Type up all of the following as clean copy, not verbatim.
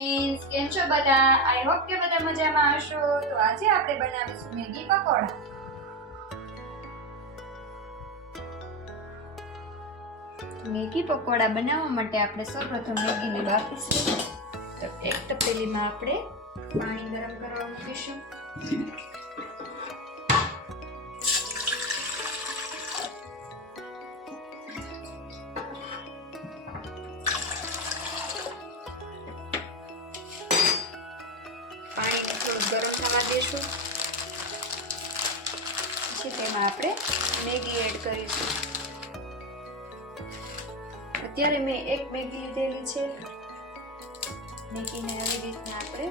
Means केम छो बधा I hope के बधा मजामां हशो। तो आज આપણે બનાવીશું મેગી પકોડા। મેગી પકોડા બનાવવા માટે આપણે સૌપ્રથમ મેગીને બાફીશું। તો એક તપેલીમાં આપણે પાણી ગરમ કરવા મૂકીશું। પાણીને થોડું ગરમ થવા દેશું। પછી તેમાં આપણે મેગી એડ કરીશું। અત્યારે મેં એક મેગી લીધેલી છે। મેગીને આવી રીતના આપણે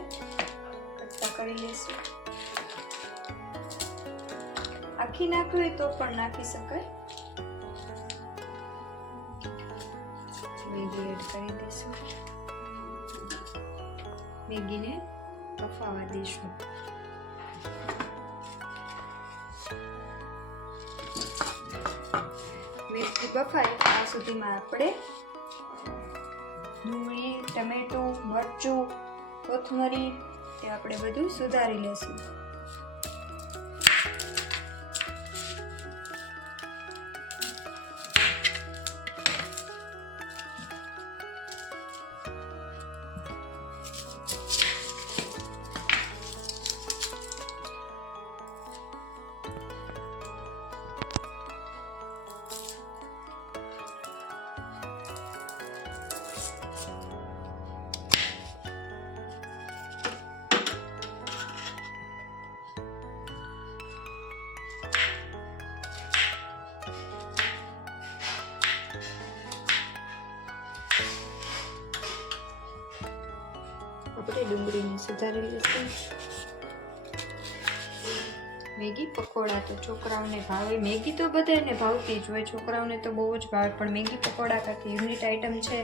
કટકા કરી લઈશું। આખી નાખવી હોય તો પણ નાખી શકાય। મેગી એડ કરી દઈશું। મેગીને બફાવા દઈશું। મેગી બફાય ત્યાં સુધીમાં આપણે ડુંગળી, ટમેટું, મરચું, કોથમરી તે આપણે બધું સુધારી લેશું। આપણે ડુંગળીને સુધારી લઈશું। મેગી પકોડા તો છોકરાઓને ભાવે। મેગી તો બધાને ભાવતી જ હોય, છોકરાઓને તો બહુ જ ભાવે, પણ મેગી પકોડા કાંઈ યુનિક આઈટમ છે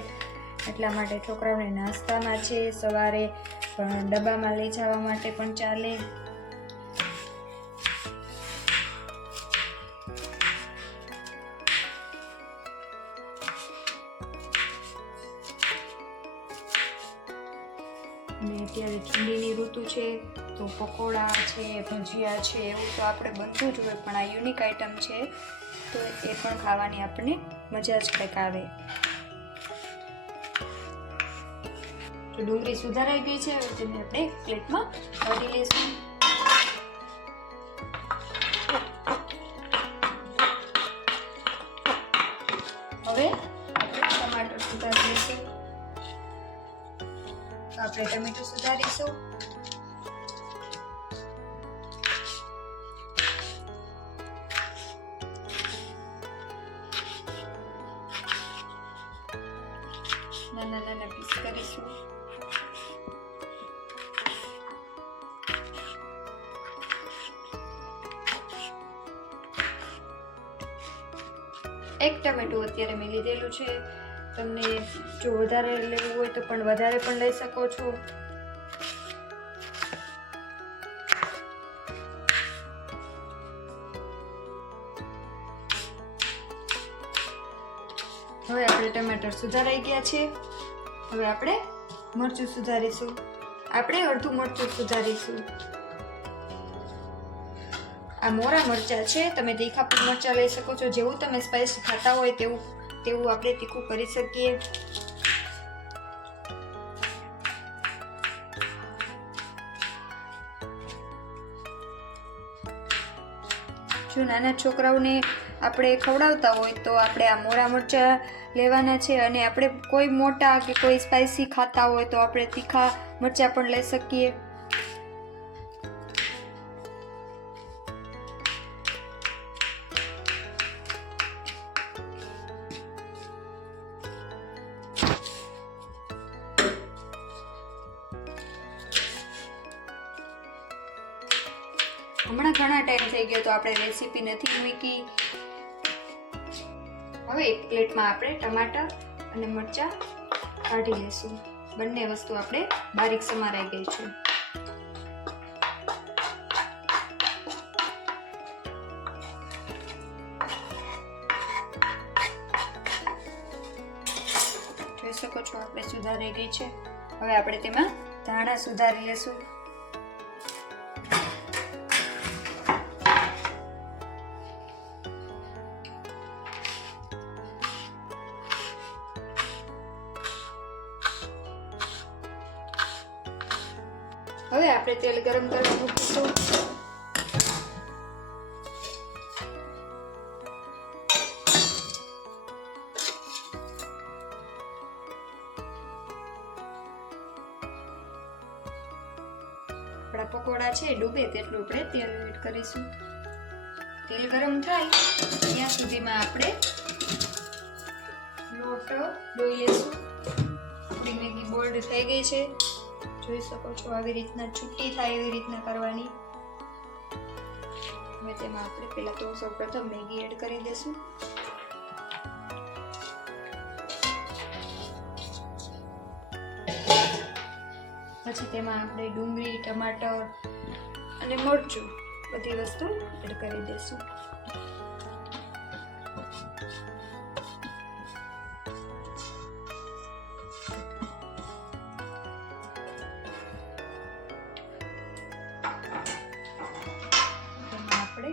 એટલા માટે છોકરાઓને નાસ્તામાં છે, સવારે ડબ્બામાં લઈ જવા માટે પણ ચાલે। અને અત્યારે ઠંડીની ઋતુ છે તો પકોડા છે, ભજીયા છે, એવું તો આપણે બનતું જ હોય, પણ આ યુનિક આઈટમ છે તો એ પણ ખાવાની આપણને મજા જ કંઈક આવે। તો ડુંગળી સુધારાઈ ગઈ છે, હવે તેને આપણે પ્લેટમાં કાઢી લઈશું। હવે આપણે ટમાટર સુધારી લઈશું। આપણે ટમેટું સુધારીશું। નાના નાના પીસ કરીશું। એક ટમેટું અત્યારે મેં લીધેલું છે, તમને જો વધારે લેવું હોય તો પણ વધારે પણ લઈ શકો છો। હવે આપણે ટમાટર સુધારાઈ ગયા છે। હવે આપણે મરચું સુધારીશું। આપણે અડધું મરચું સુધારીશું। આ મોરા મરચાં છે, તમે તીખા મરચાં લઈ શકો છો, જેવું તમે સ્પાઈસી ખાતા હોય તેવું આપણે તીખું કરી શકીએ। જો નાના છોકરાઓને આપણે ખવડાવતા હોય તો આપણે આ મોરા મરચાં લેવાના છે, અને આપણે કોઈ મોટા કે કોઈ સ્પાઈસી ખાતા હોય તો આપણે તીખા મરચાં પણ લઈ શકીએ। હમણાં ઘણા ટાઈમ થઈ ગયો તો આપણે રેસીપી નથી મૂકી। હવે એક પ્લેટમાં આપણે ટમાટર અને મરચાં કાઢી લઈશું। બંને વસ્તુ આપણે બારીક સમારાઈ ગઈ છે। જોઈ શકો છો આપણે સુધારાઈ ગઈ છે। હવે આપણે તેમાં ધાણા સુધારી લેશું. હવે આપણે તેલ ગરમ કરવા મૂકીશું. આપણા પકોડા છે ડૂબે તેટલું આપણે તેલ એડ કરીશું. તેલ ગરમ થાય ત્યાં સુધીમાં આપણે લોટ ડોઈ લેશું. આપણી મેગી બોલ્ડ થઈ ગઈ છે, જોઈ શકો છો. આવી રીતના છૂટી થાય એવી રીતના કરવાની. હવે તેમાં આપણે પહેલા તો સૌપ્રથમ મેગી એડ કરી દેશું. પછી તેમાં આપણે ડુંગળી, ટમાટર અને મરચું બધી વસ્તુ એડ કરી દેશું. તેમાં આપણે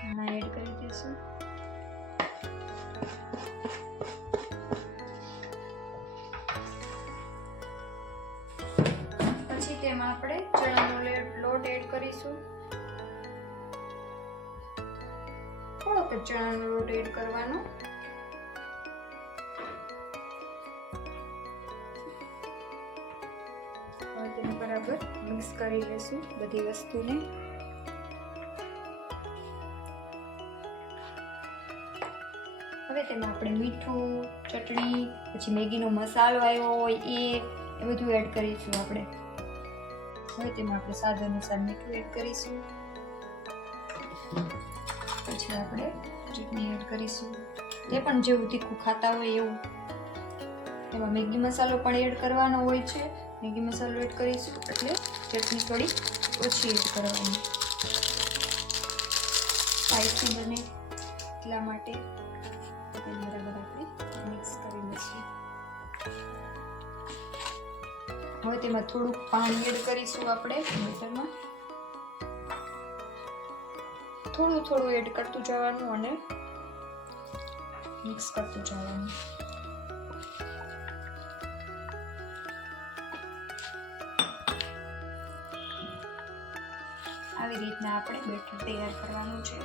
ધાણા એડ કરી દઈશું. તેમાં આપણે ચણાનો લોટ એડ કરીશું. થોડોક જ ચણાનો લોટ એડ કરવાનો. હવે તેને બરાબર મિક્સ કરી લેશું બધી વસ્તુને. હવે તેમાં આપણે મીઠું, ચટણી, પછી મેગીનો મસાલો આવ્યો હોય એ બધું એડ કરીશું આપણે. હવે તેમાં આપણે સ્વાદ અનુસાર મીઠું એડ કરીશું. પછી આપણે ચટણી એડ કરીશું, તે પણ જેવું તીખું ખાતા હોય એવું. એમાં મેગી મસાલો પણ એડ કરવાનો હોય છે. મેગી મસાલો એડ કરીશું એટલે ચટણી થોડી ઓછી એડ કરવાની, સ્પાઈસી બને એટલા માટે. બરાબર આપણે મિક્સ કરી લઈશું. હવે તેમાં થોડુંક પાણી એડ કરીશું આપણે બેટરમાં. થોડું થોડું એડ કરતું જવાનું અને મિક્સ કરતું જવાનું. આવી રીતના આપણે બેટર તૈયાર કરવાનું છે.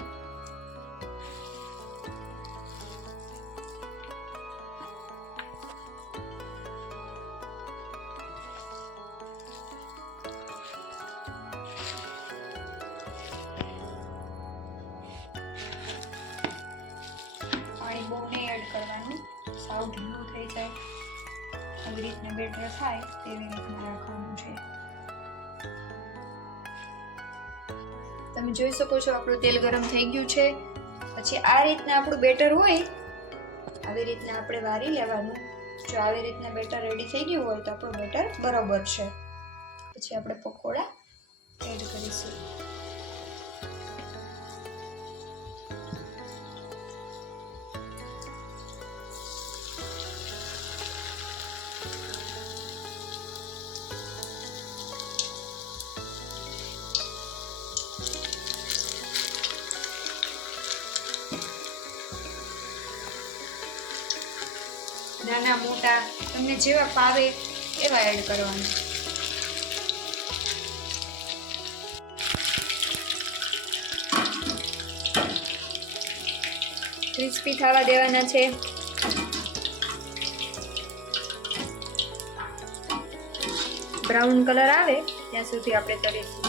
બહુ નહીં એડ કરવાનું, સાવ ઢીલું થઈ જાય આવી રીતના બેટર થાય તેવી રીતના રાખવાનું છે. તમે જોઈ શકો છો આપણું તેલ ગરમ થઈ ગયું છે. પછી આ રીતના આપણું બેટર હોય આવી રીતના આપણે વારી લેવાનું. જો આવી રીતના બેટર રેડી થઈ ગયું હોય તો આપણું બેટર બરાબર છે. પછી આપણે પકોડા એડ કરીશું. નાના મોટા તમને જેવા ફાવે એવા એડ કરવાના. ક્રિસ્પી થવા દેવાના છે. બ્રાઉન કલર આવે ત્યાં સુધી આપણે તળીશું.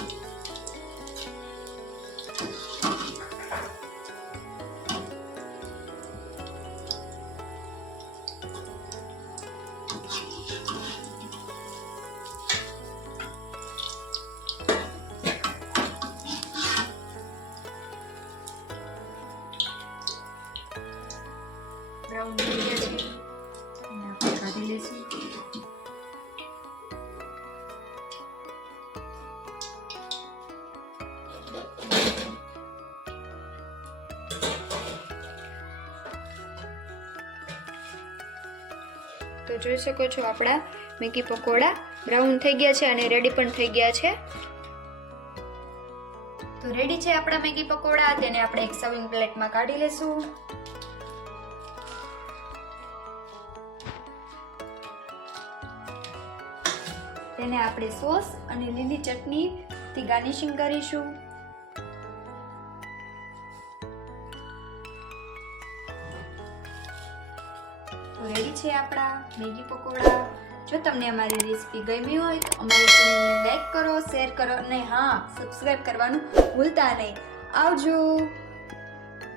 બ્રાઉન થઈ ગયા છે અને આપણે કાઢી લઈશું. તો જોઈ શકો છો આપણા મેગી પકોડા બ્રાઉન થઈ ગયા છે અને રેડી પણ થઈ ગયા છે. તો રેડી છે આપણા મેગી પકોડા. તેને આપણે એક સર્વિંગ પ્લેટમાં કાઢી લેશું. તેને આપણે સોસ અને લીલી ચટણીથી ગાર્નિશિંગ કરીશું. તો રેડી છે આપણા મેગી પકોડા. જો તમને અમારી રેસીપી ગમી હોય તો અમારી ચેનલને લાઈક કરો, શેર કરો અને હા, સબસ્ક્રાઇબ કરવાનું ભૂલતા નહીં. આવજો.